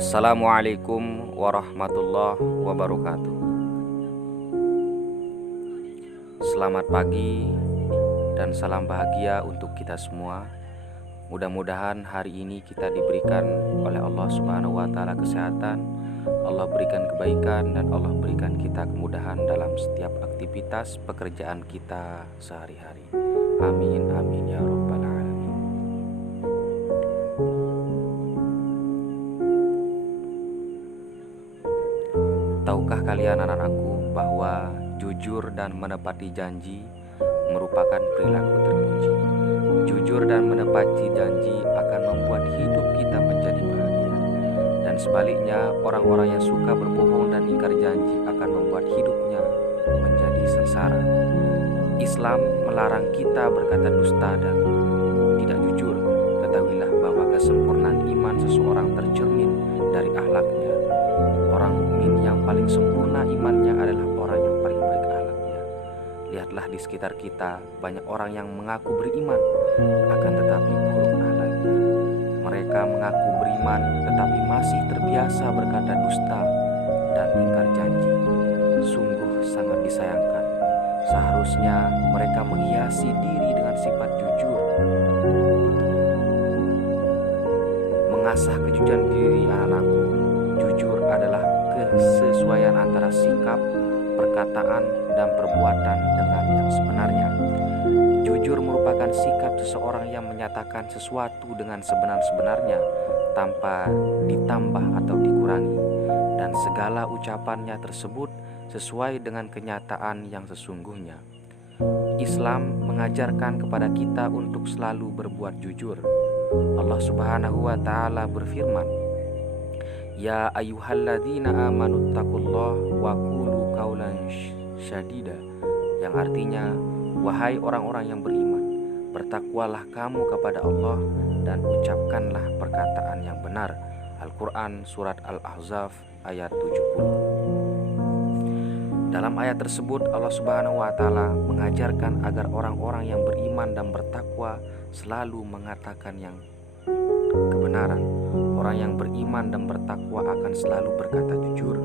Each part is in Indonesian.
Assalamualaikum warahmatullahi wabarakatuh. Selamat pagi dan salam bahagia untuk kita semua. Mudah-mudahan hari ini kita diberikan oleh Allah Subhanahu wa taala kesehatan, Allah berikan kebaikan, dan Allah berikan kita kemudahan dalam setiap aktivitas pekerjaan kita sehari-hari. Amin amin ya rabbal alamin. Tahukah kalian anak-anakku bahwa jujur dan menepati janji merupakan perilaku terpuji. Jujur dan menepati janji akan membuat hidup kita menjadi bahagia. Dan sebaliknya, orang-orang yang suka berbohong dan ingkar janji akan membuat hidupnya menjadi sengsara. Islam melarang kita berkata dusta dan tidak jujur. Ketahuilah bahwa kesempurnaan iman seseorang tercermin dari akhlaknya. Orang mukmin yang paling sempurna imannya adalah orang yang paling baik akhlaknya. Lihatlah di sekitar kita, banyak orang yang mengaku beriman, akan tetapi buruk akhlaknya. Mereka mengaku beriman, tetapi masih terbiasa berkata dusta dan ingkar janji. Sungguh sangat disayangkan. Seharusnya mereka menghiasi diri dengan sifat jujur. Mengasah kejujuran diri anak-anakku. Jujur adalah kesesuaian antara sikap, perkataan, dan perbuatan dengan yang sebenarnya. Jujur merupakan sikap seseorang yang menyatakan sesuatu dengan sebenar-benarnya tanpa ditambah atau dikurangi, dan segala ucapannya tersebut sesuai dengan kenyataan yang sesungguhnya. Islam mengajarkan kepada kita untuk selalu berbuat jujur. Allah Subhanahu wa taala berfirman, "Ya ayyuhalladzina amanu taqullaha wa qulu qaulan syadida," yang artinya, wahai orang-orang yang beriman, bertakwalah kamu kepada Allah dan ucapkanlah perkataan yang benar. Al-Quran Surat Al-Ahzab ayat 70. Dalam ayat tersebut Allah Subhanahu wa taala mengajarkan agar orang-orang yang beriman dan bertakwa selalu mengatakan yang kebenaran. Orang yang beriman dan bertakwa akan selalu berkata jujur.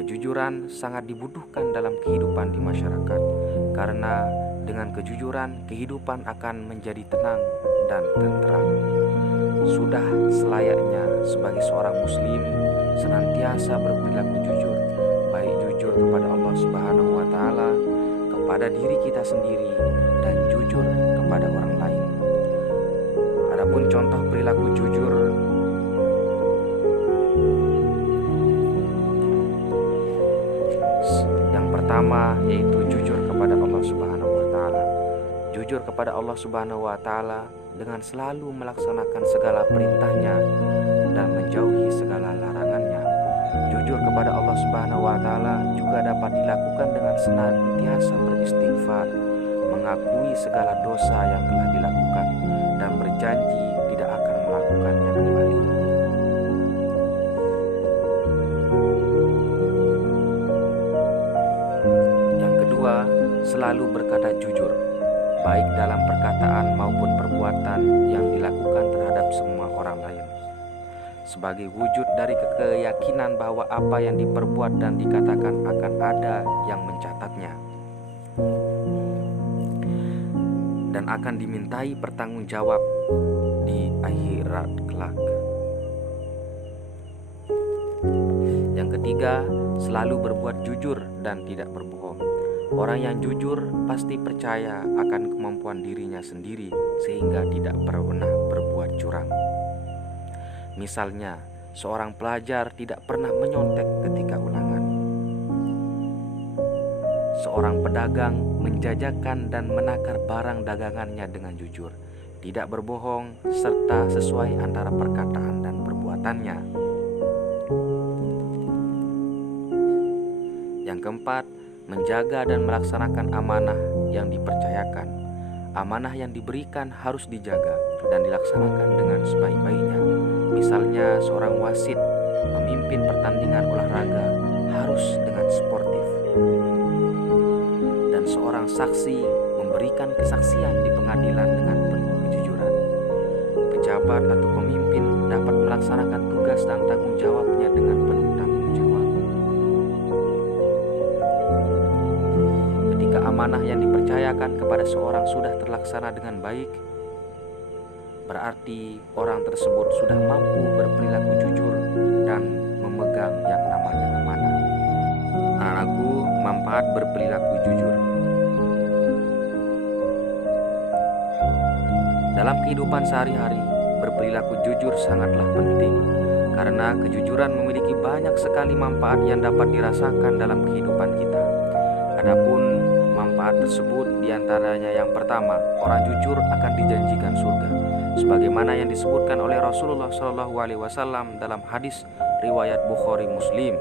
Kejujuran sangat dibutuhkan dalam kehidupan di masyarakat, karena dengan kejujuran kehidupan akan menjadi tenang dan tentram. Sudah selayaknya sebagai seorang muslim senantiasa berperilaku jujur, baik jujur kepada Allah Subhanahu wa taala, kepada diri kita sendiri, dan jujur kepada orang lain. Adapun contoh perilaku jujur yang pertama yaitu jujur kepada Allah Subhanahu wa taala. Jujur kepada Allah Subhanahu wa taala dengan selalu melaksanakan segala perintahnya dan menjauhi segala larangannya. Jujur kepada Allah Subhanahu wa taala juga dapat dilakukan dengan senantiasa beristighfar, mengakui segala dosa yang telah dilakukan, dan berjanji tidak akan melakukannya kembali. Yang kedua, selalu berkata jujur, baik dalam perkataan maupun perbuatan yang dilakukan terhadap semua orang lain, sebagai wujud dari keyakinan bahwa apa yang diperbuat dan dikatakan akan ada yang mencatatnya dan akan dimintai pertanggungjawab di akhirat kelak. Yang ketiga, selalu berbuat jujur dan tidak berbohong. Orang yang jujur pasti percaya akan kemampuan dirinya sendiri sehingga tidak pernah berbuat curang. Misalnya, seorang pelajar tidak pernah menyontek ketika ulangan. Seorang pedagang menjajakan dan menakar barang dagangannya dengan jujur, tidak berbohong, serta sesuai antara perkataan dan perbuatannya. Yang keempat, menjaga dan melaksanakan amanah yang dipercayakan. Amanah yang diberikan harus dijaga dan dilaksanakan dengan sebaik-baiknya. Misalnya, seorang wasit memimpin pertandingan olahraga harus dengan sportif, dan seorang saksi memberikan kesaksian di pengadilan dengan penuh kejujuran. Pejabat atau pemimpin dapat melaksanakan tugas dan tanggung jawabnya dengan penuh tanggung jawab. Ketika amanah yang dipercayakan kepada seorang sudah terlaksana dengan baik, berarti orang tersebut sudah mampu berperilaku jujur dan memegang yang namanya amanah. Anakku, manfaat berperilaku jujur. Dalam kehidupan sehari-hari, berperilaku jujur sangatlah penting karena kejujuran memiliki banyak sekali manfaat yang dapat dirasakan dalam kehidupan kita. Adapun manfaat tersebut diantaranya yang pertama, orang jujur akan dijanjikan surga, sebagaimana yang disebutkan oleh Rasulullah SAW dalam hadis riwayat Bukhari Muslim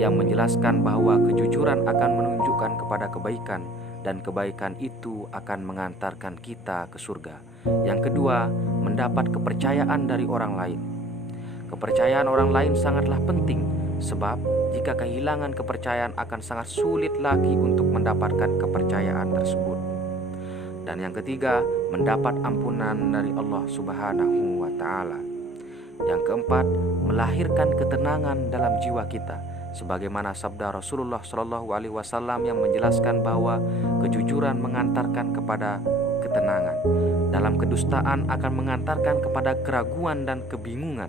yang menjelaskan bahwa kejujuran akan menunjukkan kepada kebaikan dan kebaikan itu akan mengantarkan kita ke surga. Yang kedua, mendapat kepercayaan dari orang lain. Kepercayaan orang lain sangatlah penting, sebab jika kehilangan kepercayaan akan sangat sulit lagi untuk mendapatkan kepercayaan tersebut. Dan yang ketiga, mendapat ampunan dari Allah Subhanahu wa Ta'ala. Yang keempat, melahirkan ketenangan dalam jiwa kita, sebagaimana sabda Rasulullah SAW yang menjelaskan bahwa kejujuran mengantarkan kepada ketenangan. Dalam kedustaan akan mengantarkan kepada keraguan dan kebingungan.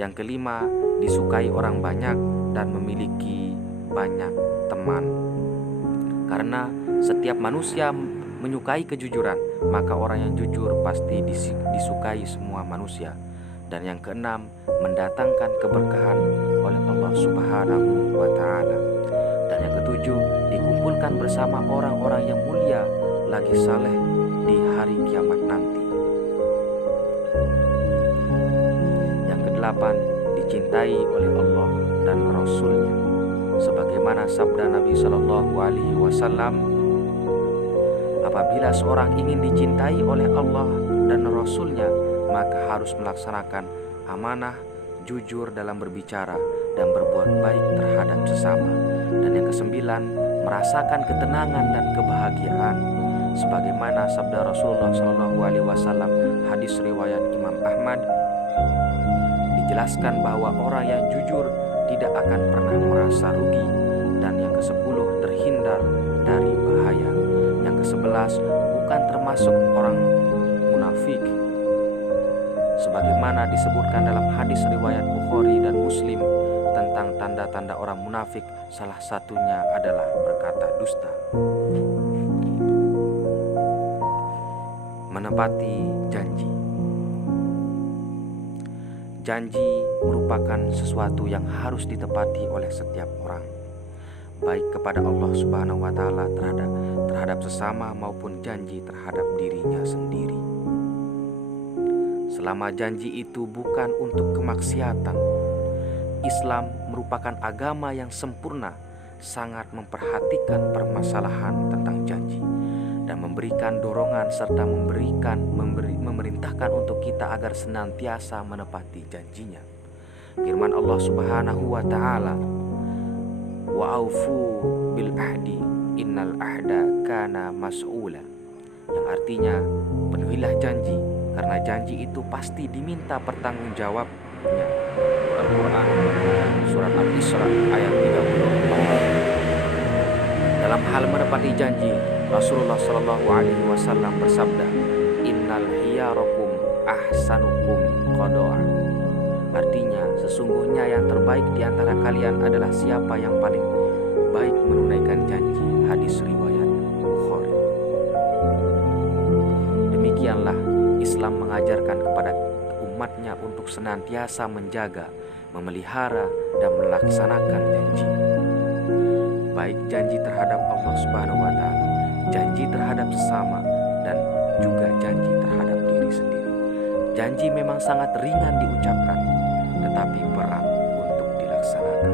Yang kelima, disukai orang banyak dan memiliki banyak teman. Karena setiap manusia menyukai kejujuran, maka orang yang jujur pasti disukai semua manusia. Dan yang keenam, mendatangkan keberkahan oleh Allah Subhanahu wa Ta'ala. Dan yang ketujuh, dikumpulkan bersama orang-orang yang mulia lagi saleh di hari kiamat nanti. Yang kedelapan, dicintai oleh Allah dan Rasul-Nya, sebagaimana sabda Nabi SAW, apabila seorang ingin dicintai oleh Allah dan Rasul-Nya, maka harus melaksanakan amanah, jujur dalam berbicara, dan berbuat baik terhadap sesama. Dan yang kesembilan, merasakan ketenangan dan kebahagiaan, sebagaimana sabda Rasulullah SAW hadis riwayat Imam Ahmad, dijelaskan bahwa orang yang jujur tidak akan pernah merasa rugi. Dan yang kesepuluh, terhindar dari bahaya. Yang kesebelas, bukan termasuk orang munafik, sebagaimana disebutkan dalam hadis riwayat Bukhari dan Muslim tentang tanda-tanda orang munafik, salah satunya adalah berkata dusta. Menepati janji. Janji merupakan sesuatu yang harus ditepati oleh setiap orang, baik kepada Allah Subhanahu wa Ta'ala terhadap sesama maupun janji terhadap dirinya sendiri. Selama janji itu bukan untuk kemaksiatan, Islam merupakan agama yang sempurna, sangat memperhatikan permasalahan tentang janji dan memberikan dorongan serta memerintahkan untuk kita agar senantiasa menepati janjinya. Firman Allah Subhanahu wa Ta'ala, wa'aufu bil ahdi innal ahda kana mas'ula, yang artinya penuhilah janji karena janji itu pasti diminta pertanggungjawabnya. Al-Quran surat Al-Isra ayat 34. Dalam hal menepati janji, Rasulullah SAW bersabda, innal hiyarakum ahsanukum qada'an. Artinya, sesungguhnya yang terbaik di antara kalian adalah siapa yang paling baik menunaikan janji. Hadis riwayat Bukhari. Demikianlah Islam mengajarkan kepada umatnya untuk senantiasa menjaga, memelihara, dan melaksanakan janji. Baik janji terhadap Allah Subhanahu wa Ta'ala, janji terhadap sesama, dan juga janji terhadap diri sendiri. Janji memang sangat ringan diucapkan, tetapi berat untuk dilaksanakan.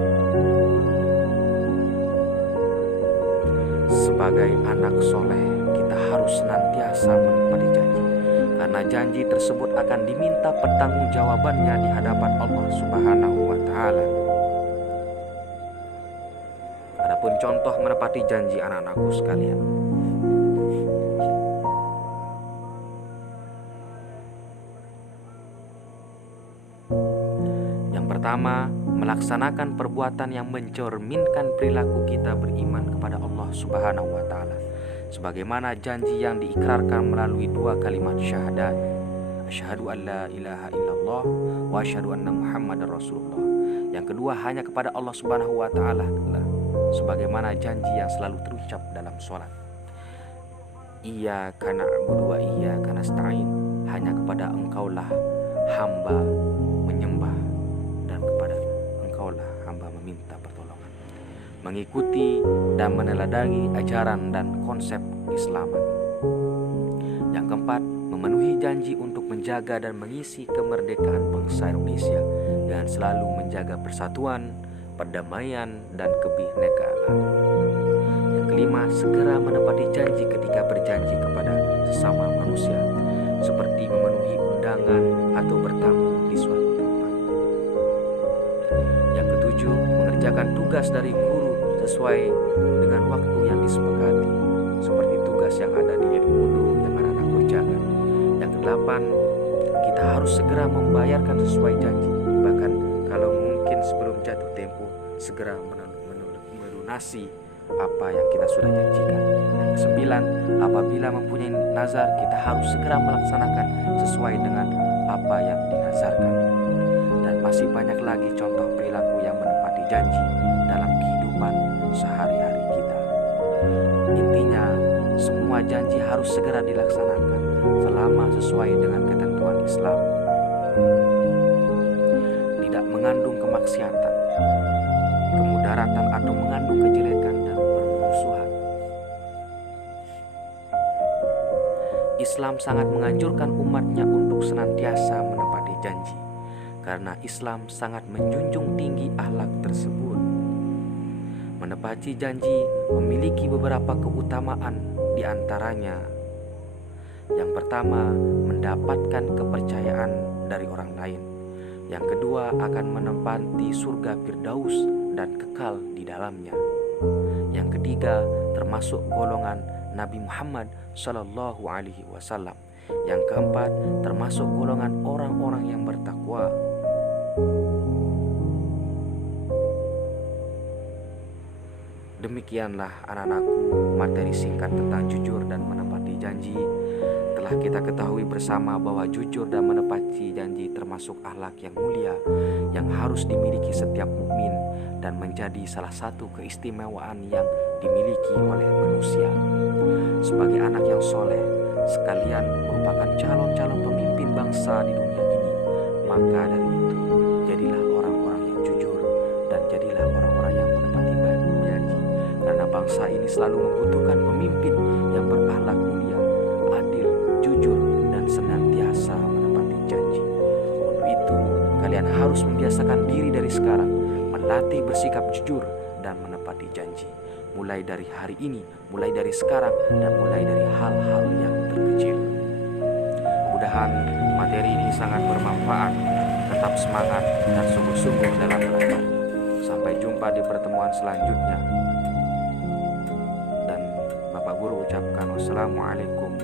Sebagai anak soleh, kita harus senantiasa menepati janji, karena janji tersebut akan diminta pertanggungjawabannya di hadapan Allah Subhanahu wa Ta'ala. Adapun contoh menepati janji anak-anakku sekalian, pertama, melaksanakan perbuatan yang mencerminkan perilaku kita beriman kepada Allah Subhanahu wa taala, sebagaimana janji yang diikrarkan melalui 2 kalimat syahadat, asyhadu an la ilaha illallah wa asyhadu anna muhammadar rasulullah. Yang kedua, hanya kepada Allah Subhanahu wa taala, sebagaimana janji yang selalu terucap dalam sholat. Iyyaka na'budu wa iyyaka nasta'in, hanya kepada Engkaulah hamba menyembah dan kepada Engkaulah hamba meminta pertolongan. Mengikuti dan meneladani ajaran dan konsep Islaman. Yang keempat, memenuhi janji untuk menjaga dan mengisi kemerdekaan bangsa Indonesia dengan selalu menjaga persatuan, perdamaian, dan kebinekaan. Yang kelima, segera menepati janji ketika berjanji kepada sesama manusia, seperti memenuhi undangan atau bertamu di suatu tempat. Yang ketujuh, mengerjakan tugas dari guru sesuai dengan waktu yang disepakati, seperti tugas yang ada di Edmundo yang anak-anak kerjakan. Yang kedelapan, kita harus segera membayarkan sesuai janji, bahkan kalau mungkin sebelum jatuh tempo segera melunasi apa yang kita sudah janjikan. Yang kesembilan, apabila mempunyai nazar, kita harus segera melaksanakan sesuai dengan apa yang dinazarkan. Dan masih banyak lagi contoh perilaku yang menepati janji dalam kehidupan sehari-hari kita. Intinya, semua janji harus segera dilaksanakan selama sesuai dengan ketentuan Islam, tidak mengandung kemaksiatan, kemudaratan, atau mengandung kejelekan dan permusuhan. Islam sangat menganjurkan umatnya untuk senantiasa menepati janji, karena Islam sangat menjunjung tinggi akhlak tersebut. Menepati janji memiliki beberapa keutamaan, di antaranya yang pertama, mendapatkan kepercayaan dari orang lain. Yang kedua, akan menempati surga Firdaus dan kekal di dalamnya. Yang ketiga, termasuk golongan Nabi Muhammad Sallallahu Alaihi Wasallam. Yang keempat, termasuk golongan orang-orang yang bertakwa. Demikianlah anak-anakku materi singkat tentang jujur dan menepati janji. Telah kita ketahui bersama bahwa jujur dan menepati janji termasuk akhlak yang mulia yang harus dimiliki setiap mukmin dan menjadi salah satu keistimewaan yang dimiliki oleh manusia. Sebagai anak yang soleh, sekalian merupakan calon-calon pemimpin bangsa di dunia ini, maka dari itu jadilah orang-orang yang jujur dan jadilah orang-orang yang menepati janji, karena bangsa ini selalu membutuhkan pemimpin yang berakhlak mulia, adil, jujur, dan senantiasa menepati janji. Untuk itu, kalian harus membiasakan diri dari sekarang, melatih bersikap jujur dan menepati janji. Mulai dari hari ini, mulai dari sekarang, dan mulai dari hal-hal yang terkecil. Mudah-mudahan materi ini sangat bermanfaat. Tetap semangat dan sungguh-sungguh dalam belajar. Sampai jumpa di pertemuan selanjutnya. Dan Bapak Guru ucapkan wassalamualaikum